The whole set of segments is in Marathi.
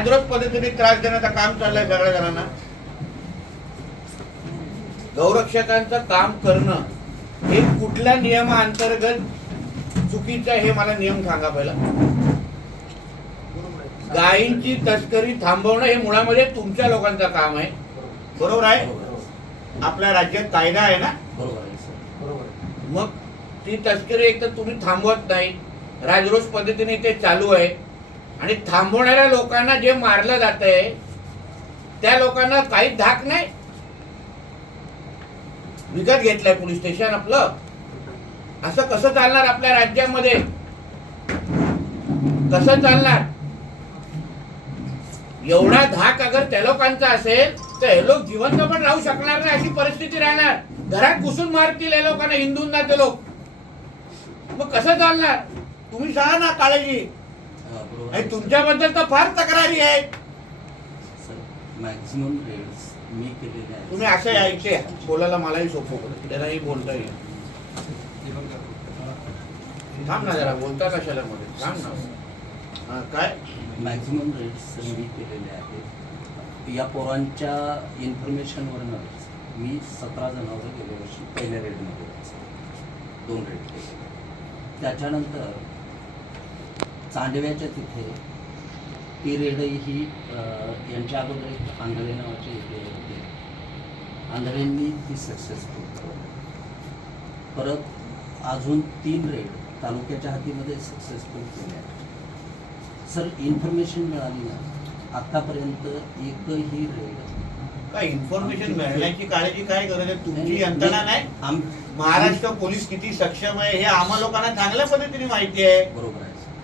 राजरोज पद्धतीने त्रास देण्याचं काम चाललंय सगळ्या जणांना गौरक्षकांचं काम करणं हे कुठल्या नियमाअंतर्गत चुकीचं आहे हे मला नियम सांगा पहिला. गायींची तस्करी थांबवणं हे मुळामध्ये तुमच्या लोकांचं काम आहे. बरोबर आहे? आपल्या राज्यात कायदा आहे ना? बरोबर आहे मग ती तस्करी एक तर तुम्ही थांबवत नाही. राजरोज पद्धतीने ते चालू आहे. आणि थांबवणाऱ्या लोकांना जे मारलं जात आहे त्या लोकांना काही धाक नाही. विकत घेतलंय पोलीस स्टेशन आपलं. असं कसं चालणार आपल्या राज्यामध्ये? कसं चालणार? एवढा धाक अगर त्या लोकांचा असेल तर हे लोक जिवंत पण राहू शकणार नाही अशी परिस्थिती राहणार. घरात घुसून मारतील हे लोकांना हिंदूंना ते लोक. मग कसं चालणार? तुम्ही सांगा ना काळजी. आणि आहे, तुमच्याबद्दल तर फार तक्रारी आहेत. सर मॅक्झिमम रेड्स मी केलेले आहेत. तुम्ही असं ऐकते बोलायला मलाही सोपं पडेल त्यालाही बोलता येईल. थांब ना जरा बोलता कशाला मध्ये थांब ना. हा, काय? मॅक्झिमम रेट्स मी केलेले आहेत. या पोरांच्या इन्फॉर्मेशनवरनंच मी सतरा जनावरं गेल्या वर्षी पहिल्या रेडमध्ये जायचे. दोन रेड केले त्याच्यानंतर चांदव्याच्या तिथे ती रेड ही यांच्या अगोदर एक आंधळे नावाचे एक होते. आंधळेंनी ती सक्सेसफुल करवली परत अजून तीन रेड तालुक्याच्या हातीमध्ये सक्सेसफुल केले आहेत. सर इन्फॉर्मेशन मिळाली ना? आतापर्यंत एकही रेड काय इन्फॉर्मेशन मिळण्याची काळजी काय गरज आहे? तुमची यंत्रणा नाही? महाराष्ट्र पोलीस किती सक्षम आहे हे आम्हा लोकांना चांगल्या पद्धतीने माहिती आहे. बरोबर.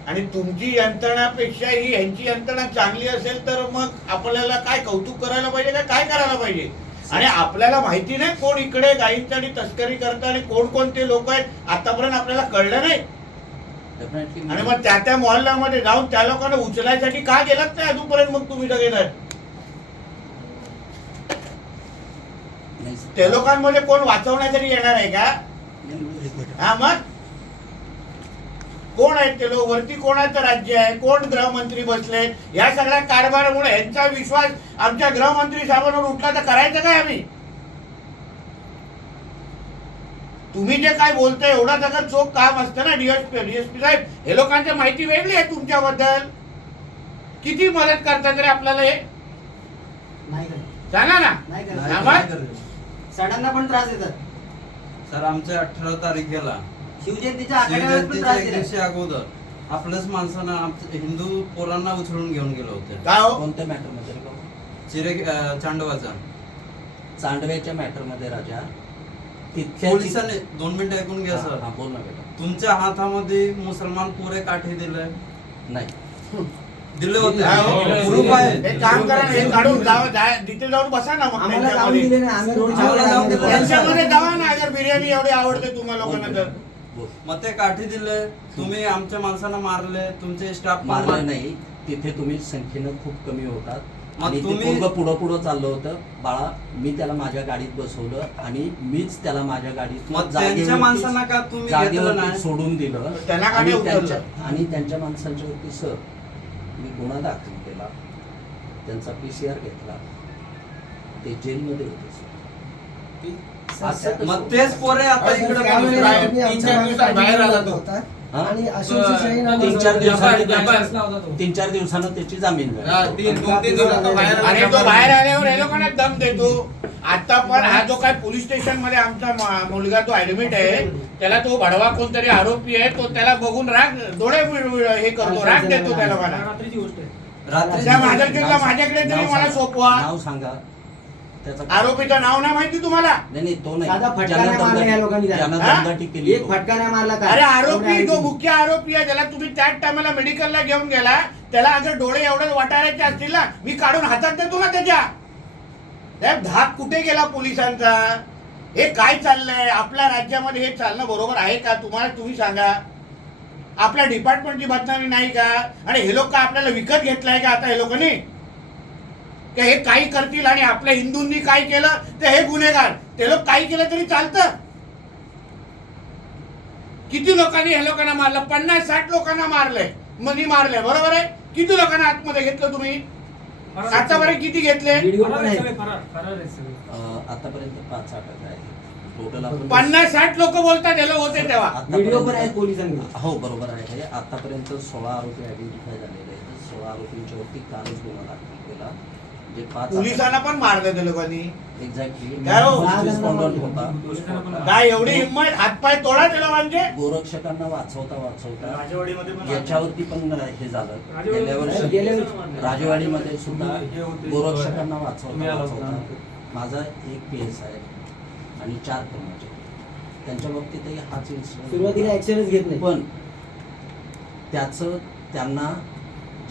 आणि तुमची यंत्रणापेक्षा ही यांची यंत्रणा चांगली असेल तर मग आपल्याला काय कौतुक करायला पाहिजे का काय करायला पाहिजे? आणि आपल्याला माहिती नाही कोण इकडे गायींची आणि तस्करी करतं आणि कोण कोणते लोक आहेत आतापर्यंत आपल्याला कळलं नाही. आणि मग त्या त्या मोहल्ल्यामध्ये जाऊन त्या लोकांना उचलायसाठी का गेलात नाही अजूनपर्यंत मग तुम्ही सगळे जण? नाही. सर. ते लोकांमध्ये कोण वाचवण्यासाठी येणार आहे का? हा मग? कोण आहेत ते लोक? वरती कोणाचं राज्य आहे? कोण गृहमंत्री बसले? या सगळ्या कारभारामुळे यांचा विश्वास आमच्या गृहमंत्री साहेबांवर उठला तर करायचं काय आम्ही? तुम्ही जे काय बोलताय एवढा सगळं चोख काम असतं ना डीएसपी डीएसपी साहेब? हे लोकांची माहिती वेगळी आहे तुमच्याबद्दल. किती मदत करतात रे आपल्याला हे. सांगा ना. नाही करत. हा, पण त्रास देतात. सर आमच्या अठरा तारखेला शिवजयंतीच्या आखाड्यावर पण शिवजयंतीच्या त्रास एक दिला दिवशी अगोदर आपल्याच माणसानं आमच्या हिंदू पोरांना उचलून घेऊन गेलो होते. काय हो? कोणत्या मॅटरमध्ये रे बाबा? चिरे अं, चांडवाचा. चांदव्याच्या मॅटरमध्ये राजा. तिथल्या पोलिसांनी दोन मिनिटं ऐकून घ्या हा, सर. हा, बोल ना बेटा. तुमच्या हातामध्ये मुसलमान पुरे काठे दिले नाही. दिले होते. काय हो? आहे. हे काम करा ना, हे काढून जावं जा- तिथे जाऊन बसा ना मग आम्हाला त्यांच्यामध्ये. दिले नाही आम्ही रोडच्या आम्हाला दिलं. त्यांच्यामध्ये जावा ना अगर बिर्याणी एवढी आवडते तुम्हाला लोकांना तर. मग ते काठी दिले तुम्ही आमच्या माणसांना मारले तुमचे स्टाफ मारलं नाही तिथे तुम्ही संख्येनं खूप कमी होतात. आणि तुम्ही- पुढं पुढं चाललं होतं. बाळा मी त्याला माझ्या गाडीत बसवलं आणि मीच त्याला माझ्या गाडीत माणसांना का तुम्ही सोडून दिलं. आणि? त्यांच्या आणि त्यांच्या माणसांच्या वरती सर मी गुन्हा दाखल केला. त्यांचा पी सी आर घेतला. ते जेलमध्ये होते सर. असं? मग तेच पोरे आता इकडे बाहेर आला तो. होता. हा? आणि नावाचा तीन चार. दिवसानं तीन चार दिवसानं त्याची जामीन हा, झाली तीन दोन तीन दिवसात तो बाहेर आला. आणि तो बाहेर आल्यावर हे लोकांना दम देतो आता पण हा जो काय पोलीस स्टेशनमध्ये आमचा म- मुलगा तो ऍडमिट आहे त्याला तो भडवा कोणतरी आरोपी आहे तो त्याला बघून राग डोळे हे करतो राग देतो त्या लोकांना रात्री त्या माझ्याकडे माझ्याकडे तरी मला. सोपवा नाव सांगा त्याचा आरोपीचं नाव नाही माहिती तुम्हाला? नाही नाही तो नाही. फटका मारला दमदाटी- या लोकांनी त्याला. ज्यानं हा? दमदाटी केली एक तो. फटका नाही मारला का अरे आरोपी जो. मुख्य आरोपी आहे ज्याला तुम्ही त्याच टायमाला मेडिकलला घेऊन गेला त्याला अगर डोळे एवढे वाटायचे असतील ना मी काढून हातात देतो ना त्याच्या. साहेब, धाक कुठे गेला पोलिसांचा? हे काय चाललंय? आपल्या राज्यामध्ये हे चालणं बरोबर आहे का? तुम्हाला तुम्ही सांगा. आपल्या डिपार्टमेंटची बदनामी नाही का? आणि हे लोक का आपल्याला विकत घेतलाय का आता हे लोकांनी? का हे काही करतील आणि आपल्या हिंदूंनी काय केलं तर हे गुन्हेगार. ते लोक काही केलं तरी चालतं. किती लोकांनी हे लोकांना मारलं? पन्नास साठ लोकांना मारलंय. मनी मारलंय. बरोबर आहे? किती लोकांना आतमध्ये घेतलं तुम्ही? आतापर्यंत किती घेतले? आतापर्यंत पाच आहे आपण पन्नास साठ लोक बोलतात याला होते तेव्हा. व्हिडिओ पण आहे पोलिसांकडे हो बरोबर आहे. आतापर्यंत सोळा आरोपी आयडेंटिफाय झालेले आहेत. सोळा आरोपींच्या वरती कालच गुन्हा पाच पोलिसांना पण मारलं त्या लोकांनी एक्झॅक्टली काय? रिस्पॉन्डंट होता. काय एवढी हिंमत? हातपाय तोडा लोकांचे गोरक्षकांना वाचवता वाचवता. याच्यावरती पण हे झालं. गेल्या वर्षी राजवाडीमध्ये सुद्धा. गोरक्षकांना वाचवता वाचवता. माझा एक पी एस आहे. आणि चार कर्मचारी त्यांच्या बाबतीतही हाच सुरुवातीला इन्सिडेंट ऍक्शनच घेत नाही. पण त्याचं त्यांना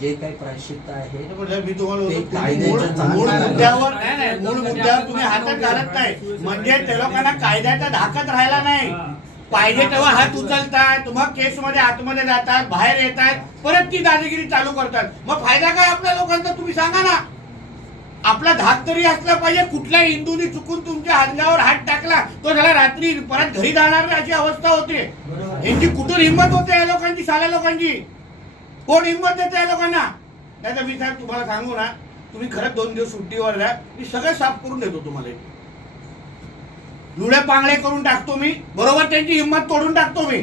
जे काही प्रायश्चित्त आहे म्हणजे मी तुम्हाला ते बोलतो, कायद्याच्या मूळ- चांगल्या मूळ आहे. मुद्द्यावर नाही नाही मूळ मुद्द्यावर तुम्ही हातात घालत नाही. म्हणजे त्या लोकांना कायद्याचा धाकत राहिला नाही. पाहिजे तेव्हा हात उचलतात मग केस मध्ये आतमध्ये जातात बाहेर येतात परत ती दादागिरी चालू करतात. मग फायदा काय आपल्या लोकांचा तुम्ही सांगा ना. आपला धाक तरी असला पाहिजे कुठल्या हिंदूने चुकून तुमच्या हातगावर हात टाकला तो झाला रात्री परत घरी जाणार नाही अशी अवस्था होते. यांची कुठून हिंमत होते या लोकांची साल्या लोकांची? कोण हिंमत देते या लोकांना? नाही तर मी साहेब तुम्हाला सांगू ना तुम्ही खरंच दोन दिवस सुट्टीवर द्या मी सगळं साफ करून देतो तुम्हाला लुळे पांगळे करून टाकतो मी बरोबर त्यांची हिंमत तोडून टाकतो मी.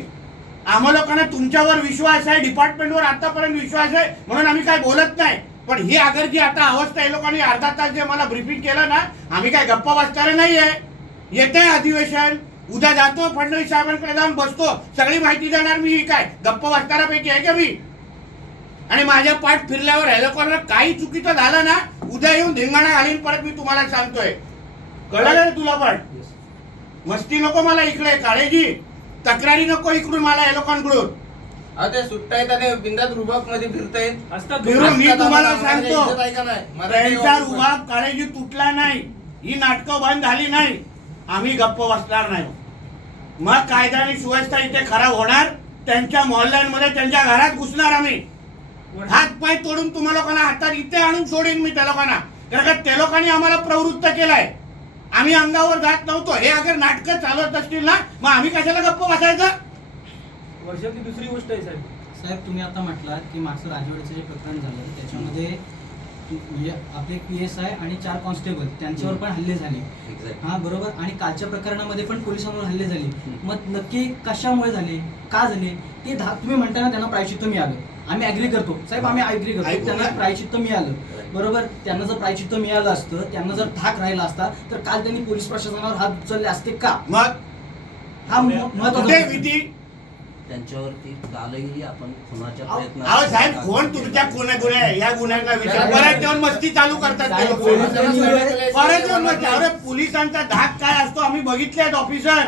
आम्हा लोकांना तुमच्यावर विश्वास आहे डिपार्टमेंटवर आतापर्यंत विश्वास आहे म्हणून आम्ही काय बोलत नाही. पण ही अगर जी आता अवस्था आहे लोकांनी अर्धा तास जे मला ब्रिफिंग केलं ना आम्ही काय गप्पा वाचणारे नाहीये. येते अधिवेशन उद्या जातो फडणवीस साहेबांकडे जाऊन बसतो सगळी माहिती देणार मी काय? गप्पा वाचणाऱ्यापैकी आहे का मी? आणि माझ्या पाठ फिरल्यावर ह्या लोकांना काही चुकीचं झालं ना उद्या येऊन धिंगाणा घालीन परत मी तुम्हाला सांगतोय. कळलं तुला पण? मस्ती नको मला इकडे काळेजी. तक्रारी नको इकडून मला या लोकांकडून. अहो, ते सुट्टायत आणि बिंदात रुबाबमध्ये फिरतायत फिरून मी तुम्हाला सांगतो. त्यांचा. रुबाब काळेजी तुटला नाही. ही नाटकं बंद झाली नाही. आम्ही गप्प बसणार नाही. मग कायदा आणि सुव्यवस्था इथे खराब होणार. त्यांच्या मोहल्ल्यांमध्ये त्यांच्या घरात घुसणार आम्ही. हात पाय तोडून तुम्हा लोकांना हातात इथे आणून सोडीन मी त्या लोकांना. कारण का त्या लोकांनी आम्हाला प्रवृत्त केलाय. आम्ही अंगावर जात नव्हतो. हे अगर नाटकं चालवत असतील ना मग आम्ही कशाला गप्प बसायचं? वर्षातली दुसरी गोष्ट आहे साहेब. साहेब तुम्ही आता म्हटलात की मागचं राजवाड्याचं जे प्रकरण झालं त्याच्यामध्ये म्हणजे आपले पी एस आय आणि चार कॉन्स्टेबल त्यांच्यावर पण हल्ले झाले. हा बरोबर. आणि कालच्या प्रकरणामध्ये पण पोलिसांवर हल्ले झाले. मग नक्की कशामुळे झाले? का झाले? ते धा तुम्ही म्हणताना त्यांना प्रायचित्त मिळालं. आम्ही ऍग्री करतो. साहेब आम्ही ऍग्री करतो. त्यांना? प्रायचित्त मिळालं. बरोबर? त्यांना जर प्रायचित्त मिळालं असतं त्यांना जर धाक राहिला असता तर काल त्यांनी पोलीस प्रशासनावर हात उचलले असते का? मग? हा महत्त्वाचा त्यांच्यावरती कालही आपण खुनाच्या प्रयत्न अहो साहेब कोण तुमच्या गुन्हे गुन्हे या गुन्ह्याचा विचार परत येऊन मस्ती चालू करतात ते लोक. परत येऊन मस्ती अरे पोलिसांचा धाक काय असतो? आम्ही बघितले ऑफिसर